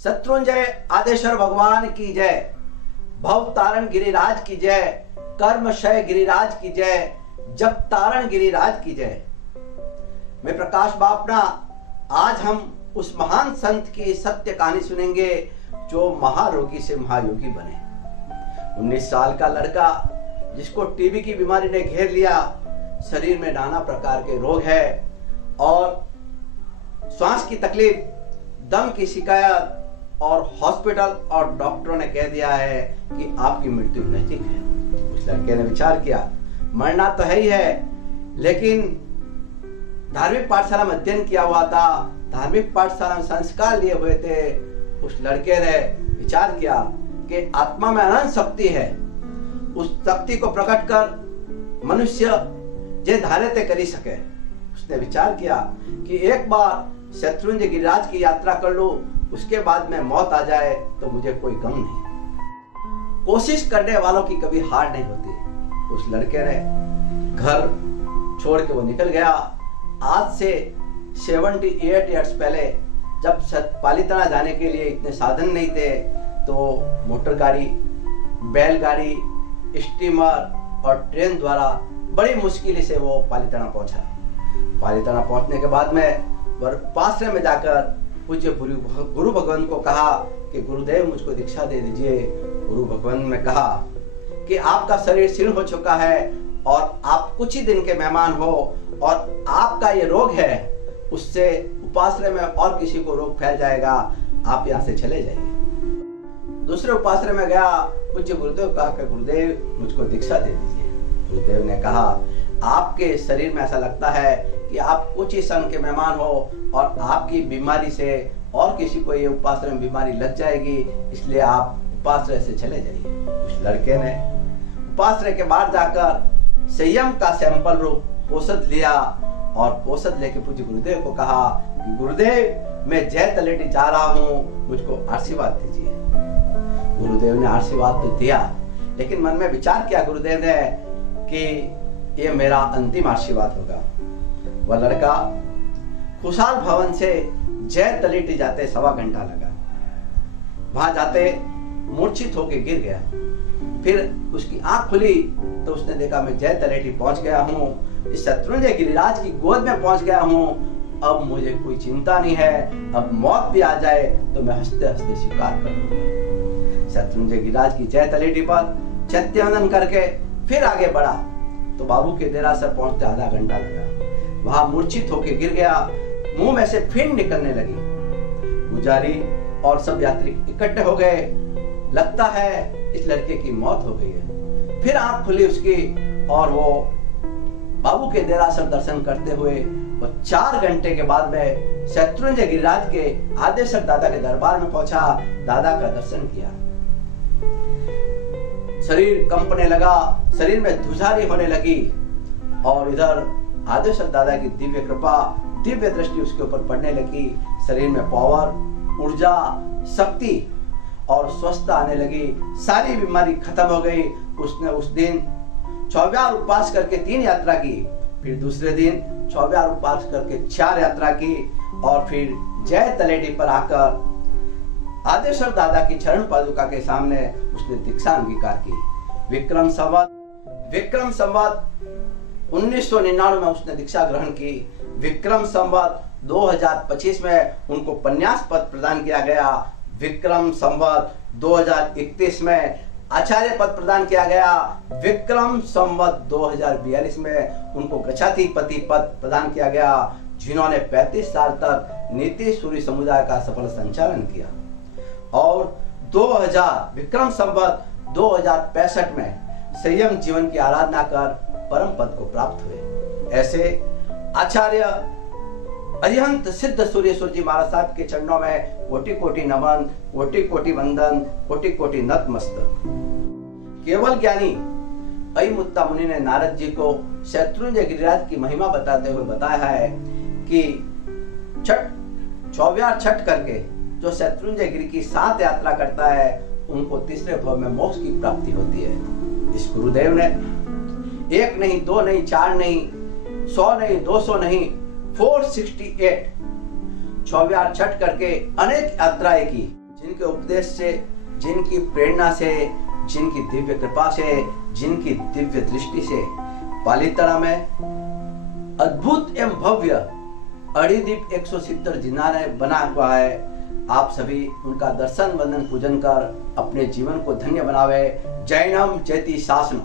शत्रुंजय आदेश्वर भगवान की जय, भव तारण गिरिराज की जय, कर्मशय गिरिराज की जय, जप तारण गिरिराज की जय। मैं प्रकाश बापना, आज हम उस महान संत की सत्य कहानी सुनेंगे जो महारोगी से महायोगी बने। 19 साल का लड़का जिसको टीबी की बीमारी ने घेर लिया, शरीर में नाना प्रकार के रोग है और श्वास की तकलीफ, दम की शिकायत और हॉस्पिटल और डॉक्टरों ने कह दिया है कि आपकी मृत्यु नजदीक है। उस लड़के ने विचार किया, मरना तो है ही है, लेकिन धार्मिक पाठशाला में अध्ययन किया हुआ था, धार्मिक पाठशाला में संस्कार लिए हुए थे। उस लड़के ने विचार किया कि आत्मा में अनंत शक्ति है, उस शक्ति को प्रकट कर मनुष्य जे धार्यते करी सके। उसने विचार किया कि एक बार शत्रुंजय गिरिराज की यात्रा कर लूं, उसके बाद में मौत आ जाए तो मुझे कोई गम नहीं। कोशिश करने वालों की कभी हार नहीं होती। उस लड़के ने घर छोड़ के वो निकल गया। आज से 78 ईयर्स पहले, जब पालीताना जाने के लिए इतने साधन नहीं थे, तो मोटर गाड़ी, बैलगाड़ी, स्टीमर और ट्रेन द्वारा बड़ी मुश्किल से वो पालीताना पहुंचा। पालीताना पहुंचने के बाद में वह उपाश्रय में जाकर पूज्य गुरु भगवान को कहा कि गुरुदेव मुझको दीक्षा दे दीजिए। गुरु भगवान ने कहा कि आपका शरीर क्षीण हो चुका है और आप कुछ ही दिन के मेहमान हो और आपका ये रोग है, उससे उपाश्रय में और किसी को रोग फैल जाएगा, आप यहाँ से चले जाइए। दूसरे उपाश्रय में गया, पूज्य गुरुदेव कहा कि गुरुदेव मुझको दीक्षा दे दीजिए। गुरुदेव ने कहा आपके शरीर में ऐसा लगता है कि आप कुछ ही क्षण के मेहमान हो और आपकी बीमारी से और किसी को ये उपाश्रय में बीमारी लग जाएगी, इसलिए आप उपाश्रय से चले जाइए। उस लड़के ने उपाश्रय के बाहर जाकर संयम का सैंपल रूप पोषद लिया और पोषद लेके पूज्य गुरुदेव को कहा कि गुरुदेव मैं जय तलेटी जा रहा हूँ, मुझको आशीर्वाद दीजिए। गुरुदेव ने आशीर्वाद तो दिया, लेकिन मन में विचार किया गुरुदेव ने कि ये मेरा अंतिम आशीर्वाद होगा। वह लड़का खुशहाल भवन से जय तलेटी जाते 1.25 घंटा लगा। वहां जाते मूर्छित होकर गिर गया। फिर उसकी आंख खुली तो उसने देखा मैं जय तलेटी पहुंच गया हूँ, इस शत्रुंजय गिरिराज की गोद में पहुंच गया हूँ। अब मुझे कोई चिंता नहीं है, अब मौत भी आ जाए तो मैं हंसते हंसते स्वीकार कर लूंगा। शत्रुंजय गिरिराज की जय तलेटी पर चैत्यवंदन करके फिर आगे बढ़ा तो बाबू के देरासर पहुंचते 1/2 घंटा लगा। वहां मूर्छित होकर गिर गया, मुंह में से फिन निकलने लगी। पुजारी और सब यात्री इकट्ठे हो गए, लगता है इस लड़के की मौत हो गई है। फिर आंख खुली उसकी और वो बाबू के देरासर दर्शन करते हुए वो 4 घंटे के बाद में शत्रुंजय गिरिराज के आदेश्वर दादा के दरबार में पहुंचा, दादा का दर्शन किया। शरीर कंपने लगा, शरीर में धुजारी होने लगी और इधर आदेश्वर दादा की दिव्य कृपा, दिव्य दृष्टि उसके ऊपर पड़ने लगी। शरीर में पावर, ऊर्जा, शक्ति और स्वस्थता आने लगी। सारी बीमारी खत्म हो गई। उसने उस दिन 24 उपवास करके 3 यात्रा की, फिर दूसरे दिन 24 उपवास करके 4 यात्रा की और फिर जय तलेटी पर आकर आदेश्वर दादा की चरण पादुका के सामने उसने दीक्षा अंगीकार की। विक्रम संवत 1999 में उसने दीक्षा ग्रहण की। विक्रम संवत 2025 में उनको पन्यास पद प्रदान किया गया। विक्रम संवत 2031 में आचार्य पद प्रदान किया गया। विक्रम संवत 2042 में उनको गच्छाधिपति पद प्रदान किया गया, जिन्होंने 35 साल तक नीति सूरी समुदाय का सफल संचालन किया। और विक्रम संवत 2065 में संयम जीवन की आराधना कर परम पद को प्राप्त हुए। ऐसे आचार्य अरिहंत सिद्ध सूर्य जी महाराज साहब के चरणों में कोटि कोटि नमन, कोटि कोटि वंदन, कोटि कोटि नतमस्तक। केवल ज्ञानी अयमुत्ता मुनि ने नारद जी को शत्रुंजय गिरिराज की महिमा बताते हुए बताया है कि 24 छठ करके जो शत्रुंजय गिरि की 7 यात्रा करता है, उनको तीसरे भव में मोक्ष की प्राप्ति होती है। इस गुरुदेव ने 1 नहीं, 2 नहीं, 4 नहीं, 100 नहीं, 200 नहीं, 468 24 छठ करके अनेक यात्राएं की, जिनके उपदेश से, जिनकी प्रेरणा से, जिनकी दिव्य कृपा से, जिनकी दिव्य दृष्टि से पालिताना में अद्भुत एवं भव्य अड़ीदीप 170 जिनालय बना हुआ है। आप सभी उनका दर्शन वंदन पूजन कर अपने जीवन को धन्य बनावे। जैनम जयति शासनम।